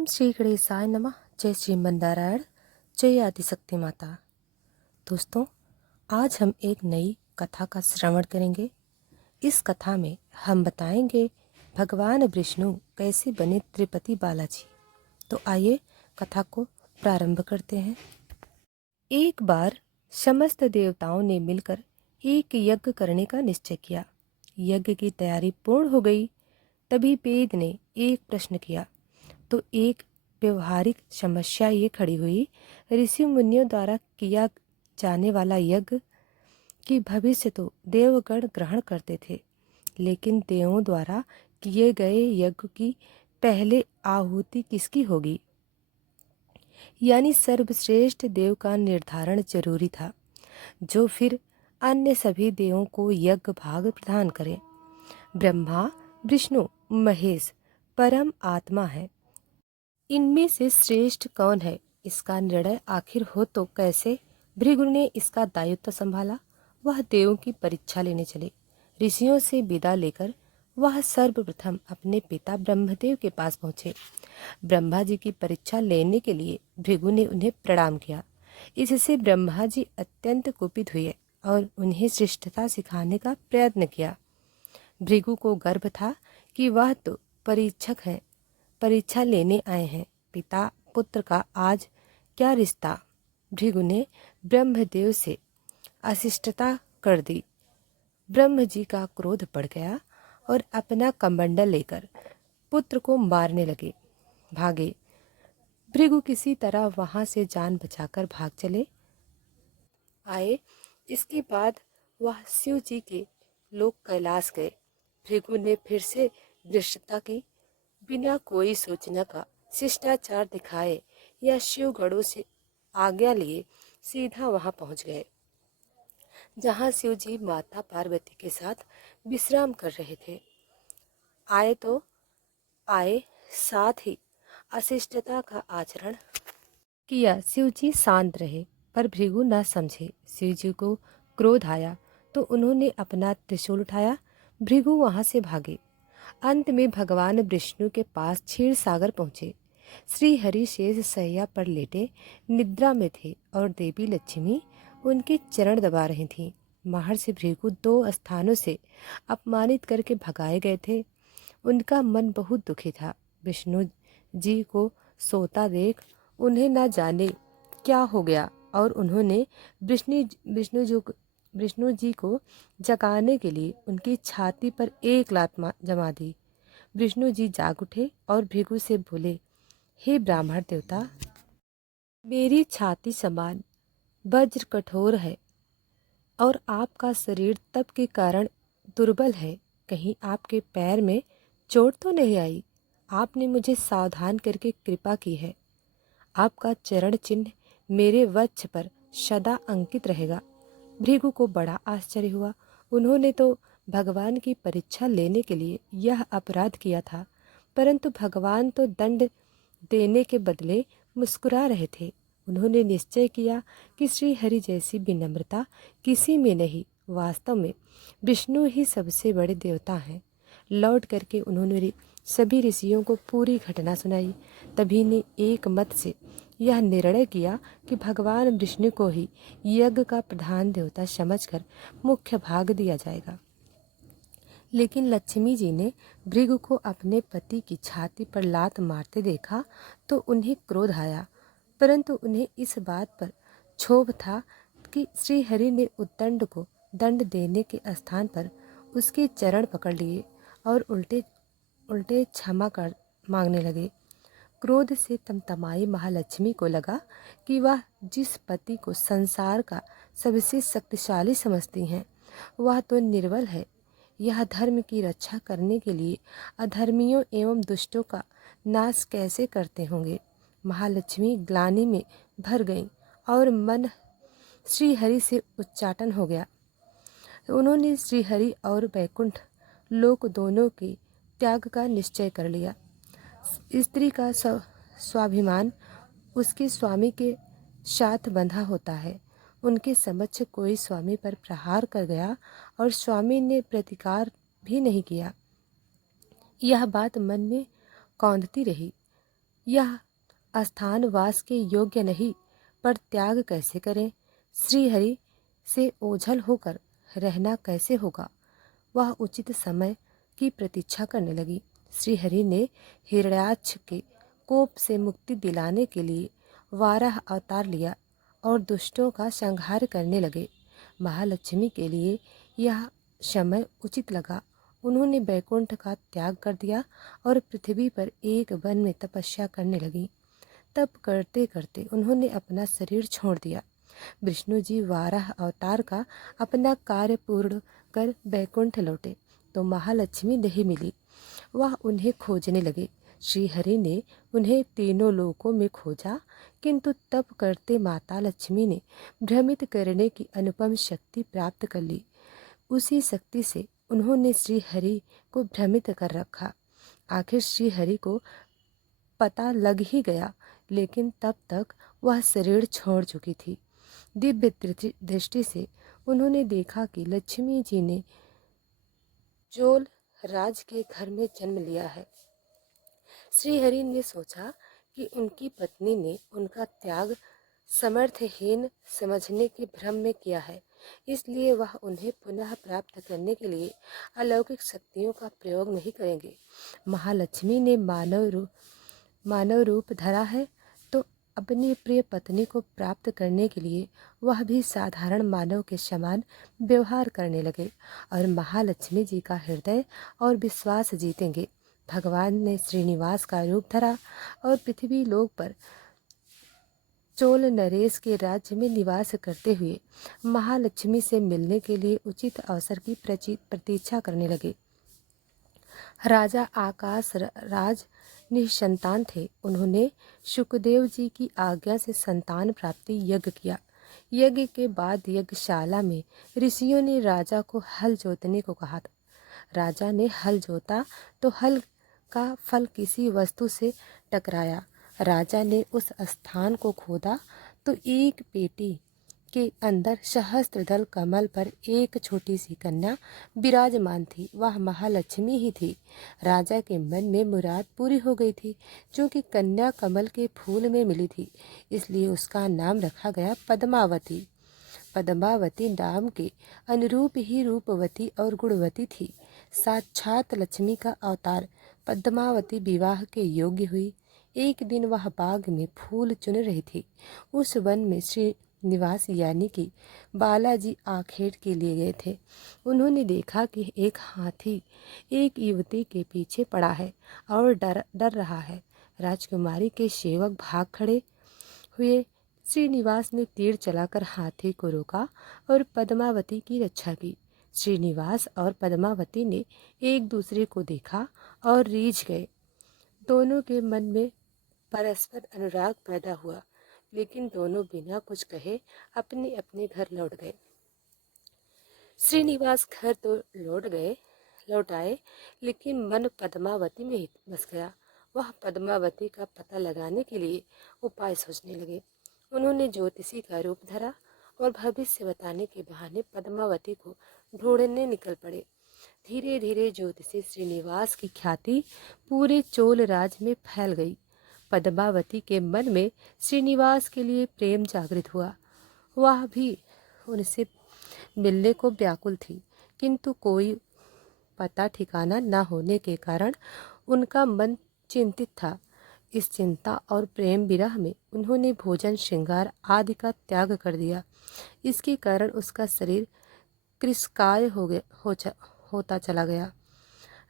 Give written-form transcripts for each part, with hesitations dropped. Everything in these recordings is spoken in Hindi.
ओम श्री गणेशाय नमः। जय श्री नारायण, जय आदिशक्ति माता। दोस्तों, आज हम एक नई कथा का श्रवण करेंगे। इस कथा में हम बताएंगे भगवान विष्णु कैसे बने त्रिपति बालाजी। तो आइए कथा को प्रारंभ करते हैं। एक बार समस्त देवताओं ने मिलकर एक यज्ञ करने का निश्चय किया। यज्ञ की तैयारी पूर्ण हो गई, तभी वेद ने एक प्रश्न किया तो एक व्यवहारिक समस्या ये खड़ी हुई। ऋषि मुनियों द्वारा किया जाने वाला यज्ञ की भविष्य तो देवगण ग्रहण करते थे, लेकिन देवों द्वारा किए गए यज्ञ की पहले आहुति किसकी होगी, यानी सर्वश्रेष्ठ देव का निर्धारण जरूरी था, जो फिर अन्य सभी देवों को यज्ञ भाग प्रदान करे। ब्रह्मा, विष्णु, महेश परम आत्मा है। इनमें से श्रेष्ठ कौन है, इसका निर्णय आखिर हो तो कैसे? भृगु ने इसका दायित्व संभाला। वह देवों की परीक्षा लेने चले। ऋषियों से विदा लेकर वह सर्वप्रथम अपने पिता ब्रह्मदेव के पास पहुँचे। ब्रह्मा जी की परीक्षा लेने के लिए भृगु ने उन्हें प्रणाम किया। इससे ब्रह्मा जी अत्यंत कुपित हुए और उन्हें श्रेष्ठता सिखाने का प्रयत्न किया। भृगु को गर्व था कि वह तो परीक्षक हैं, परीक्षा लेने आए हैं। पिता पुत्र का आज क्या रिश्ता? भृगु ने ब्रह्मदेव से अशिष्टता कर दी। ब्रह्म जी का क्रोध बढ़ गया और अपना कमंडल लेकर पुत्र को मारने लगे। भागे। भृगु किसी तरह वहां से जान बचाकर भाग चले आए। इसके बाद वह शिव जी के लोक कैलाश गए। भृगु ने फिर से दृष्टता की। बिना कोई सूचना का शिष्टाचार दिखाए या शिव गणों से आज्ञा लिए सीधा वहां पहुंच गए, जहां शिव जी माता पार्वती के साथ विश्राम कर रहे थे। आए तो आए, साथ ही अशिष्टता का आचरण किया। शिव जी शांत रहे, पर भृगु न समझे। शिव जी को क्रोध आया तो उन्होंने अपना त्रिशूल उठाया। भृगु वहां से भागे। अंत में भगवान विष्णु के पास क्षीर सागर पहुँचे। श्री हरि शेष शैया पर लेटे निद्रा में थे और देवी लक्ष्मी उनके चरण दबा रही थीं। महर्षि भृगु 2 स्थानों से अपमानित करके भगाए गए थे। उनका मन बहुत दुखी था। विष्णु जी को सोता देख उन्हें न जाने क्या हो गया और उन्होंने विष्णु जी को जगाने के लिए उनकी छाती पर एक लात जमा दी। विष्णु जी जाग उठे और भृगु से बोले, हे ब्राह्मण देवता, मेरी छाती समान वज्र कठोर है और आपका शरीर तप के कारण दुर्बल है। कहीं आपके पैर में चोट तो नहीं आई? आपने मुझे सावधान करके कृपा की है। आपका चरण चिन्ह मेरे वक्ष पर सदा अंकित रहेगा। भृगु को बड़ा आश्चर्य हुआ। उन्होंने तो भगवान की परीक्षा लेने के लिए यह अपराध किया था, परंतु भगवान तो दंड देने के बदले मुस्कुरा रहे थे। उन्होंने निश्चय किया कि श्री हरि जैसी विनम्रता किसी में नहीं। वास्तव में विष्णु ही सबसे बड़े देवता हैं। लौट करके उन्होंने सभी ऋषियों को पूरी घटना सुनाई। तभी ने एक मत से यह निर्णय किया कि भगवान विष्णु को ही यज्ञ का प्रधान देवता समझकर मुख्य भाग दिया जाएगा। लेकिन लक्ष्मी जी ने भृगु को अपने पति की छाती पर लात मारते देखा तो उन्हें क्रोध आया, परंतु उन्हें इस बात पर क्षोभ था कि श्री हरि ने उद्दंड को दंड देने के स्थान पर उसके चरण पकड़ लिए और उल्टे उल्टे क्षमा कर मांगने लगे। क्रोध से तमतमाई महालक्ष्मी को लगा कि वह जिस पति को संसार का सबसे शक्तिशाली समझती हैं, वह तो निर्बल है। यह धर्म की रक्षा करने के लिए अधर्मियों एवं दुष्टों का नाश कैसे करते होंगे। महालक्ष्मी ग्लानि में भर गईं और मन श्री हरि से उच्चाटन हो गया। उन्होंने श्री हरि और वैकुंठ लोक दोनों के त्याग का निश्चय कर लिया। स्त्री का स्वाभिमान उसके स्वामी के साथ बंधा होता है। उनके समक्ष कोई स्वामी पर प्रहार कर गया और स्वामी ने प्रतिकार भी नहीं किया। यह बात मन में कौंधती रही। यह स्थान वास के योग्य नहीं, पर त्याग कैसे करें? श्रीहरि से ओझल होकर रहना कैसे होगा? वह उचित समय की प्रतीक्षा करने लगी। श्रीहरि ने हिरण्याक्ष के कोप से मुक्ति दिलाने के लिए वाराह अवतार लिया और दुष्टों का संहार करने लगे। महालक्ष्मी के लिए यह समय उचित लगा। उन्होंने बैकुंठ का त्याग कर दिया और पृथ्वी पर एक वन में तपस्या करने लगी। तप करते करते उन्होंने अपना शरीर छोड़ दिया। विष्णु जी वाराह अवतार का अपना कार्य पूर्ण कर बैकुंठ लौटे तो महालक्ष्मी नहीं मिली। वह उन्हें खोजने लगे। श्रीहरि ने उन्हें तीनों लोकों में खोजा, किंतु तप करते माता लक्ष्मी ने भ्रमित करने की अनुपम शक्ति प्राप्त कर ली। उसी शक्ति से उन्होंने श्रीहरि को भ्रमित कर रखा। आखिर श्रीहरि को पता लग ही गया, लेकिन तब तक वह शरीर छोड़ चुकी थी। दिव्य दृष्टि से उन्होंने देखा कि लक्ष्मी जी ने चोल राज के घर में जन्म लिया है। श्रीहरि ने सोचा कि उनकी पत्नी ने उनका त्याग समर्थहीन समझने के भ्रम में किया है, इसलिए वह उन्हें पुनः प्राप्त करने के लिए अलौकिक शक्तियों का प्रयोग नहीं करेंगे। महालक्ष्मी ने मानव रूप धरा है, तो अपनी प्रिय पत्नी को प्राप्त करने के लिए वह भी साधारण मानव के समान व्यवहार करने लगे और महालक्ष्मी जी का हृदय और विश्वास जीतेंगे। भगवान ने श्रीनिवास का रूप धरा और पृथ्वी लोक पर चोल नरेश के राज्य में निवास करते हुए महालक्ष्मी से मिलने के लिए उचित अवसर की प्रतीक्षा करने लगे। राजा आकाश राज निसंतान थे। उन्होंने शुकदेव जी की आज्ञा से संतान प्राप्ति यज्ञ किया। यज्ञ के बाद यज्ञशाला में ऋषियों ने राजा को हल जोतने को कहा था। राजा ने हल जोता तो हल का फल किसी वस्तु से टकराया। राजा ने उस स्थान को खोदा तो एक पेटी के अंदर सहस्त्रदल कमल पर एक छोटी सी कन्या विराजमान थी। वह महालक्ष्मी ही थी। राजा के मन में मुराद पूरी हो गई थी, क्योंकि कन्या कमल के फूल में मिली थी, इसलिए उसका नाम रखा गया पद्मावती। पद्मावती नाम के अनुरूप ही रूपवती और गुणवती थी। साक्षात लक्ष्मी का अवतार पद्मावती विवाह के योग्य हुई। एक दिन वह बाग में फूल चुन रही थी। उस वन में श्रीनिवास यानी कि बालाजी आखेट के लिए गए थे। उन्होंने देखा कि एक हाथी एक युवती के पीछे पड़ा है और डर रहा है। राजकुमारी के सेवक भाग खड़े हुए। श्रीनिवास ने तीर चलाकर हाथी को रोका और पद्मावती की रक्षा की। श्रीनिवास और पद्मावती ने एक दूसरे को देखा और रीझ गए। दोनों के मन में परस्पर अनुराग पैदा हुआ, लेकिन दोनों बिना कुछ कहे अपने अपने घर लौट गए। श्रीनिवास घर तो लौट आए, लेकिन मन पद्मावती में ही बस गया। वह पद्मावती का पता लगाने के लिए उपाय सोचने लगे। उन्होंने ज्योतिषी का रूप धरा और भविष्य बताने के बहाने पद्मावती को ढूंढने निकल पड़े। धीरे धीरे ज्योतिषी श्रीनिवास की ख्याति पूरे चोल राज में फैल गई। पद्मावती के मन में श्रीनिवास के लिए प्रेम जागृत हुआ। वह भी उनसे मिलने को व्याकुल थी, किंतु कोई पता ठिकाना न होने के कारण उनका मन चिंतित था। इस चिंता और प्रेम विरह में उन्होंने भोजन श्रृंगार आदि का त्याग कर दिया। इसके कारण उसका शरीर कृशकाय होता चला गया।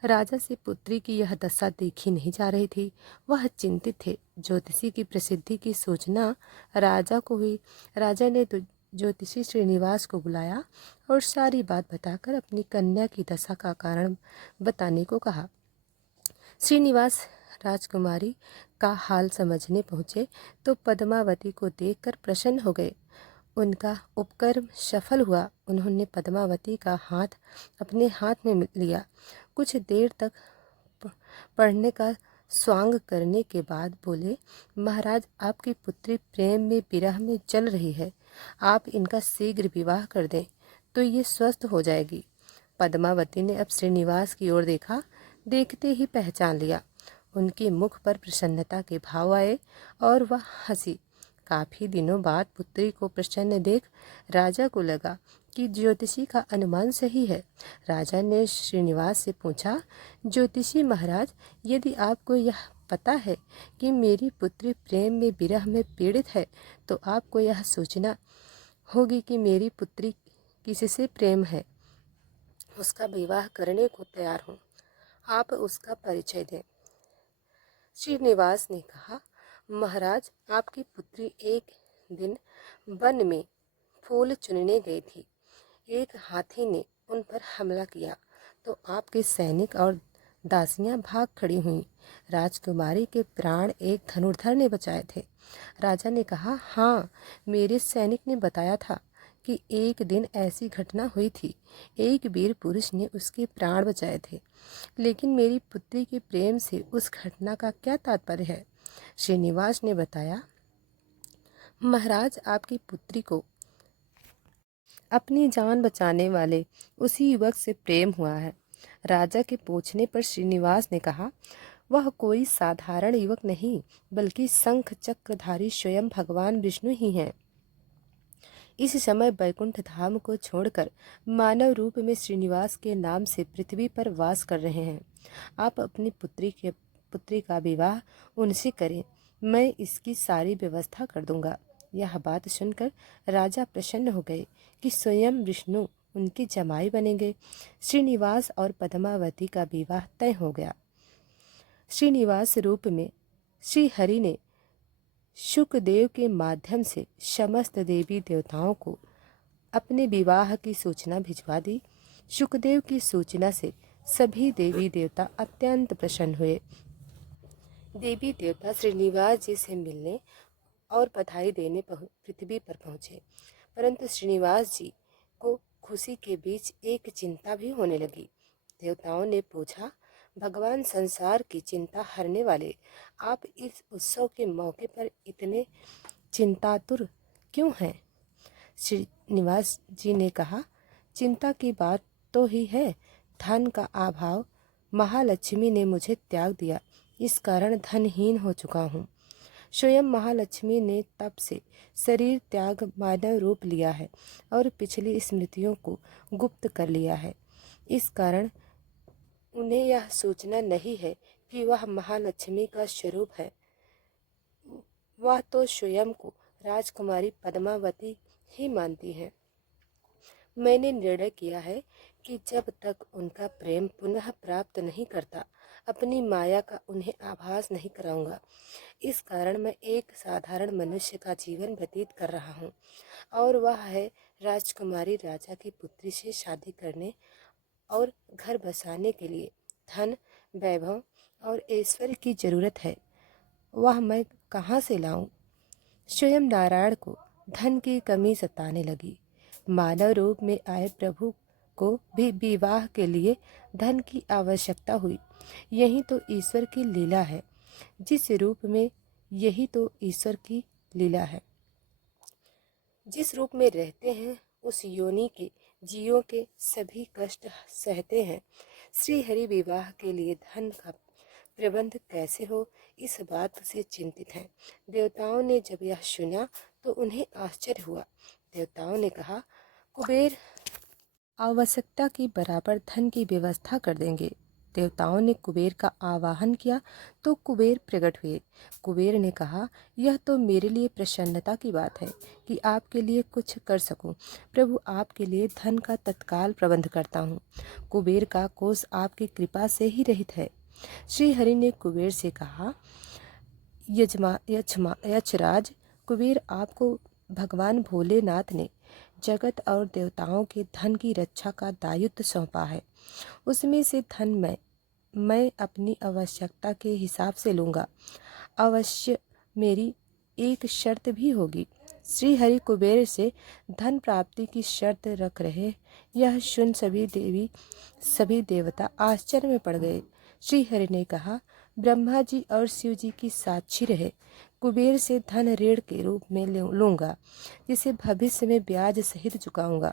राजा से पुत्री की यह दशा देखी नहीं जा रही थी। वह चिंतित थे। ज्योतिषी की प्रसिद्धि की सूचना राजा को हुई। राजा ने तो ज्योतिषी श्रीनिवास को बुलाया और सारी बात बताकर अपनी कन्या की दशा का कारण बताने को कहा। श्रीनिवास राजकुमारी का हाल समझने पहुँचे तो पद्मावती को देखकर प्रसन्न हो गए। उनका उपक्रम सफल हुआ। उन्होंने पद्मावती का हाथ अपने हाथ में लिया। कुछ देर तक पढ़ने का स्वांग करने के बाद बोले, महाराज, आपकी पुत्री प्रेम में विरह में जल रही है। आप इनका शीघ्र विवाह कर दें तो ये स्वस्थ हो जाएगी। पद्मावती ने अब श्रीनिवास की ओर देखा। देखते ही पहचान लिया। उनके मुख पर प्रसन्नता के भाव आए और वह हंसी। काफी दिनों बाद पुत्री को प्रसन्न देख राजा को लगा कि ज्योतिषी का अनुमान सही है। राजा ने श्रीनिवास से पूछा, ज्योतिषी महाराज, यदि आपको यह पता है कि मेरी पुत्री प्रेम में विरह में पीड़ित है, तो आपको यह सोचना होगी कि मेरी पुत्री किससे प्रेम है, उसका विवाह करने को तैयार हूँ। आप उसका परिचय दें। श्रीनिवास ने कहा, महाराज, आपकी पुत्री एक दिन वन में फूल चुनने गई थी। एक हाथी ने उन पर हमला किया तो आपके सैनिक और दासियां भाग खड़ी हुईं। राजकुमारी के प्राण एक धनुर्धर ने बचाए थे। राजा ने कहा, हाँ, मेरे सैनिक ने बताया था कि एक दिन ऐसी घटना हुई थी। एक वीर पुरुष ने उसके प्राण बचाए थे। लेकिन मेरी पुत्री के प्रेम से उस घटना का क्या तात्पर्य है? श्रीनिवास ने बताया, महाराज, आपकी पुत्री को अपनी जान बचाने वाले उसी युवक से प्रेम हुआ है। राजा के पूछने पर श्रीनिवास ने कहा, वह कोई साधारण युवक नहीं, बल्कि शंख चक्रधारी स्वयं भगवान विष्णु ही हैं। इस समय बैकुंठ धाम को छोड़कर मानव रूप में श्रीनिवास के नाम से पृथ्वी पर वास कर रहे हैं। आप अपनी पुत्री का विवाह उनसे करें, मैं इसकी सारी व्यवस्था कर दूंगा। यह बात सुनकर राजा प्रसन्न हो गए कि स्वयं विष्णु उनके जमाई बनेंगे। श्रीनिवास और पद्मावती का विवाह तय हो गया। श्रीनिवास रूप में श्री हरि ने शुकदेव के माध्यम से समस्त देवी देवताओं को अपने विवाह की सूचना भिजवा दी। शुकदेव की सूचना से सभी देवी देवता अत्यंत प्रसन्न हुए। देवी देवता श्रीनिवास जी से मिलने और बधाई देने पृथ्वी पर पहुँचे, परंतु श्रीनिवास जी को खुशी के बीच एक चिंता भी होने लगी। देवताओं ने पूछा, भगवान, संसार की चिंता हरने वाले, आप इस उत्सव के मौके पर इतने चिंतातुर क्यों हैं? श्रीनिवास जी ने कहा, चिंता की बात तो ही है। धन का अभाव, महालक्ष्मी ने मुझे त्याग दिया, इस कारण धनहीन हो चुका हूँ। स्वयं महालक्ष्मी ने तब से शरीर त्याग मानव रूप लिया है और पिछली स्मृतियों को गुप्त कर लिया है। इस कारण उन्हें यह सूचना नहीं है कि वह महालक्ष्मी का स्वरूप है। वह तो स्वयं को राजकुमारी पद्मावती ही मानती है। मैंने निर्णय किया है कि जब तक उनका प्रेम पुनः प्राप्त नहीं करता, अपनी माया का उन्हें आभास नहीं कराऊंगा। इस कारण मैं एक साधारण मनुष्य का जीवन व्यतीत कर रहा हूँ और वह है राजकुमारी राजा की पुत्री से शादी करने और घर बसाने के लिए धन, वैभव और ऐश्वर्य की जरूरत है। वह मैं कहाँ से लाऊं? स्वयं नारायण को धन की कमी सताने लगी। मानव रूप में आए प्रभु को भी विवाह के लिए धन की आवश्यकता हुई। यही तो ईश्वर की लीला है। जिस रूप में, यही तो ईश्वर की लीला है। जिस रूप में रहते हैं उस योनि के जीवों के सभी कष्ट सहते हैं। श्री हरि विवाह के लिए धन का प्रबंध कैसे हो, इस बात से चिंतित हैं। देवताओं ने जब यह सुना तो उन्हें आश्चर्य हुआ। देवताओं ने कहा, कुबेर आवश्यकता के बराबर धन की व्यवस्था कर देंगे। देवताओं ने कुबेर का आवाहन किया तो कुबेर प्रकट हुए। कुबेर ने कहा, यह तो मेरे लिए प्रसन्नता की बात है कि आपके लिए कुछ कर सकूं। प्रभु, आपके लिए धन का तत्काल प्रबंध करता हूँ। कुबेर का कोष आपकी कृपा से ही रहित है। श्री हरि ने कुबेर से कहा, यक्षराज कुबेर, आपको भगवान भोलेनाथ ने जगत और देवताओं के धन की रक्षा का दायित्व सौंपा है। उसमें से धन मैं अपनी आवश्यकता के हिसाब से लूँगा। अवश्य मेरी एक शर्त भी होगी। श्री हरि कुबेर से धन प्राप्ति की शर्त रख रहे। यह सुन सभी देवता आश्चर्य में पड़ गए। श्री हरि ने कहा, ब्रह्मा जी और शिव जी की साक्षी रहे, कुबेर से धन ऋण के रूप में लूँगा, जिसे भविष्य में ब्याज सहित चुकाऊंगा।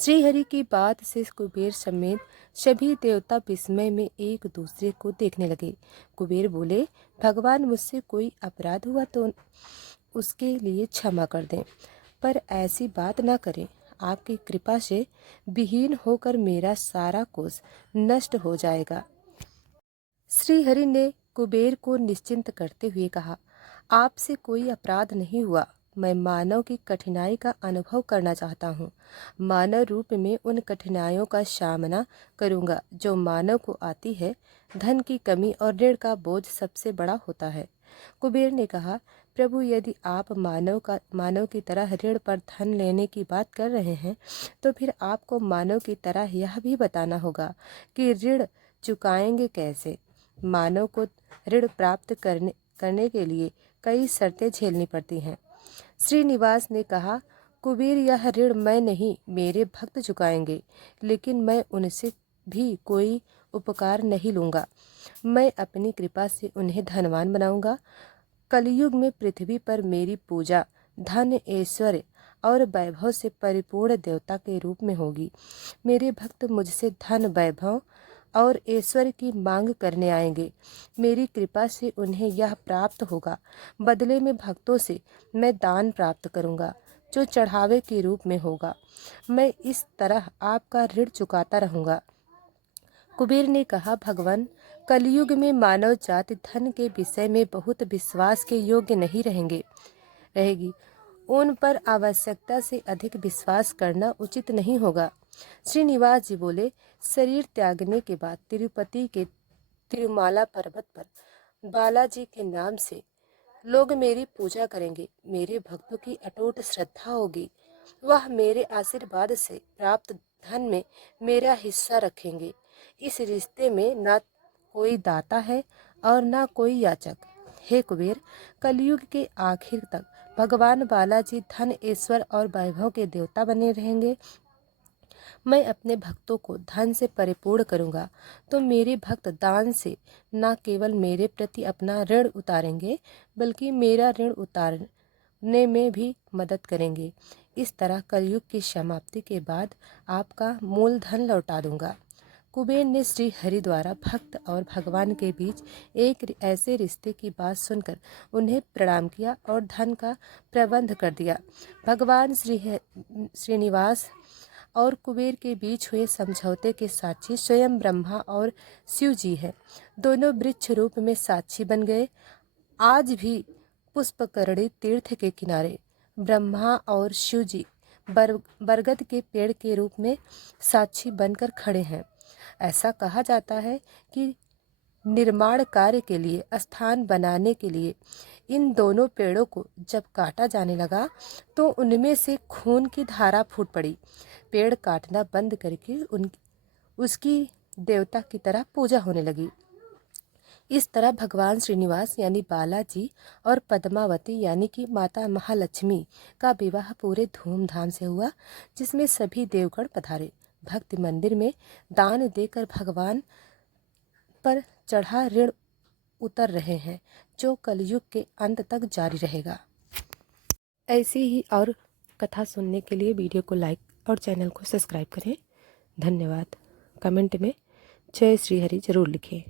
श्रीहरि की बात से कुबेर समेत सभी देवता विस्मय में एक दूसरे को देखने लगे। कुबेर बोले, भगवान, मुझसे कोई अपराध हुआ तो उसके लिए क्षमा कर दें, पर ऐसी बात ना करें। आपकी कृपा से विहीन होकर मेरा सारा कोष नष्ट हो जाएगा। श्रीहरि ने कुबेर को निश्चिंत करते हुए कहा, आपसे कोई अपराध नहीं हुआ। मैं मानव की कठिनाई का अनुभव करना चाहता हूँ। मानव रूप में उन कठिनाइयों का सामना करूँगा जो मानव को आती है। धन की कमी और ऋण का बोझ सबसे बड़ा होता है। कुबेर ने कहा, प्रभु, यदि आप मानव की तरह ऋण पर धन लेने की बात कर रहे हैं, तो फिर आपको मानव की तरह यह भी बताना होगा कि ऋण चुकाएंगे कैसे। मानव को ऋण प्राप्त करने के लिए कई शर्तें झेलनी पड़ती हैं। श्रीनिवास ने कहा, कुबेर, यह ऋण मैं नहीं, मेरे भक्त चुकाएंगे, लेकिन मैं उनसे भी कोई उपकार नहीं लूँगा। मैं अपनी कृपा से उन्हें धनवान बनाऊंगा। कलयुग में पृथ्वी पर मेरी पूजा धन, ऐश्वर्य और वैभव से परिपूर्ण देवता के रूप में होगी। मेरे भक्त मुझसे धन, वैभव और ऐश्वर्य की मांग करने आएंगे। मेरी कृपा से उन्हें यह प्राप्त होगा। बदले में भक्तों से मैं दान प्राप्त करूंगा, जो चढ़ावे के रूप में होगा। मैं इस तरह आपका ऋण चुकाता रहूंगा। कुबेर ने कहा, भगवान, कलयुग में मानव जाति धन के विषय में बहुत विश्वास के योग्य नहीं रहेगी। उन पर आवश्यकता से अधिक विश्वास करना उचित नहीं होगा। श्रीनिवास जी बोले, शरीर त्यागने के बाद तिरुपति के तिरुमाला पर्वत पर बालाजी के नाम से लोग मेरी पूजा करेंगे। मेरे भक्तों की अटूट श्रद्धा होगी। वह मेरे आशीर्वाद से प्राप्त धन में मेरा हिस्सा रखेंगे। इस रिश्ते में ना कोई दाता है और ना कोई याचक। हे कुबेर, कलयुग के आखिर तक भगवान बालाजी धन, ईश्वर और वैभव के देवता बने रहेंगे। मैं अपने भक्तों को धन से परिपूर्ण करूंगा, तो मेरे भक्त दान से न केवल मेरे प्रति अपना ऋण उतारेंगे, बल्कि मेरा ऋण उतारने में भी मदद करेंगे। इस तरह कलयुग की समाप्ति के बाद आपका मूलधन लौटा दूंगा। कुबेर ने श्री हरि द्वारा भक्त और भगवान के बीच एक ऐसे रिश्ते की बात सुनकर उन्हें प्रणाम किया और धन का प्रबंध कर दिया। भगवान श्रीनिवास और कुबेर के बीच हुए समझौते के साक्षी स्वयं ब्रह्मा और शिव जी हैं। दोनों वृक्ष रूप में साक्षी बन गए। आज भी पुष्पकरणी तीर्थ के किनारे ब्रह्मा और शिव जी बरगद के पेड़ के रूप में साक्षी बनकर खड़े हैं। ऐसा कहा जाता है कि निर्माण कार्य के लिए स्थान बनाने के लिए इन दोनों पेड़ों को जब काटा जाने लगा तो उनमें से खून की धारा फूट पड़ी। पेड़ काटना बंद करके उसकी देवता की तरह पूजा होने लगी। इस तरह भगवान श्रीनिवास यानी बालाजी और पद्मावती यानी कि माता महालक्ष्मी का विवाह पूरे धूमधाम से हुआ, जिसमें सभी देवगण पधारे। भक्त मंदिर में दान देकर भगवान पर चढ़ा ऋण उतर रहे हैं, जो कलयुग के अंत तक जारी रहेगा। ऐसी ही और कथा सुनने के लिए वीडियो को लाइक और चैनल को सब्सक्राइब करें। धन्यवाद। कमेंट में जय श्री हरि जरूर लिखें।